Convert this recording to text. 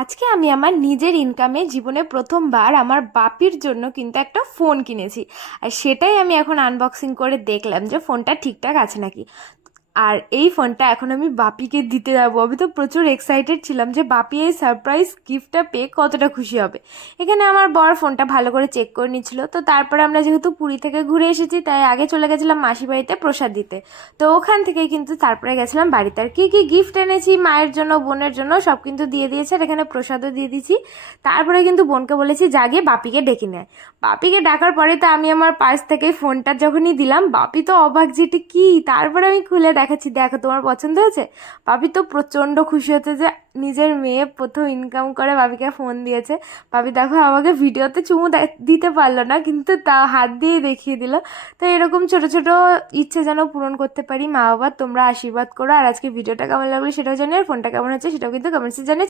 আজকে আমি আমার নিজের ইনকামে জীবনে প্রথমবার আমার বাপির জন্য কিন্তু একটা ফোন কিনেছি। আর সেটাই আমি এখন আনবক্সিং করে দেখলাম যে ফোনটা ঠিকঠাক আছে নাকি। আর এই ফোনটা এখন আমি বাপিকে দিতে যাবো। আমি তো প্রচুর এক্সাইটেড ছিলাম যে বাপি এই সারপ্রাইজ গিফটটা পেয়ে কতটা খুশি হবে। এখানে আমার বর ফোনটা ভালো করে চেক করে নিচ্ছিল। তো তারপরে আমরা যেহেতু পুরী থেকে ঘুরে এসেছি তাই আগে চলে গেছিলাম মাসি বাড়িতে প্রসাদ দিতে। তো ওখান থেকেই কিন্তু তারপরে গেছিলাম বাড়িতে। আর কী কী গিফট এনেছি মায়ের জন্য বোনের জন্য সব কিন্তু দিয়ে দিয়েছে, আর এখানে প্রসাদও দিয়ে দিয়েছি। তারপরে কিন্তু বোনকে বলেছি জাগিয়ে বাপিকে ডেকে নেয়। বাপিকে ডাকার পরে তো আমি আমার পার্স থেকে ফোনটা যখনই দিলাম বাপি তো অবাক যে এটি কী। তারপরে আমি খুলে দেখাচ্ছি, দেখো তোমার পছন্দ হয়েছে। বাপি তো প্রচণ্ড খুশি হচ্ছে যে নিজের মেয়ে প্রথম ইনকাম করে বাপিকে ফোন দিয়েছে। বাপি দেখো আমাকে ভিডিওতে চুমু দিতে পারলো না, কিন্তু তা হাত দিয়ে দেখিয়ে দিল। তো এরকম ছোট ছোট ইচ্ছে যেন পূরণ করতে পারি। মা বাবা তোমরা আশীর্বাদ করো। আর আজকে ভিডিওটা কেমন লাগলো সেটাও জানি, আর ফোনটা কেমন হচ্ছে সেটাও কিন্তু কমেন্টসে জানি।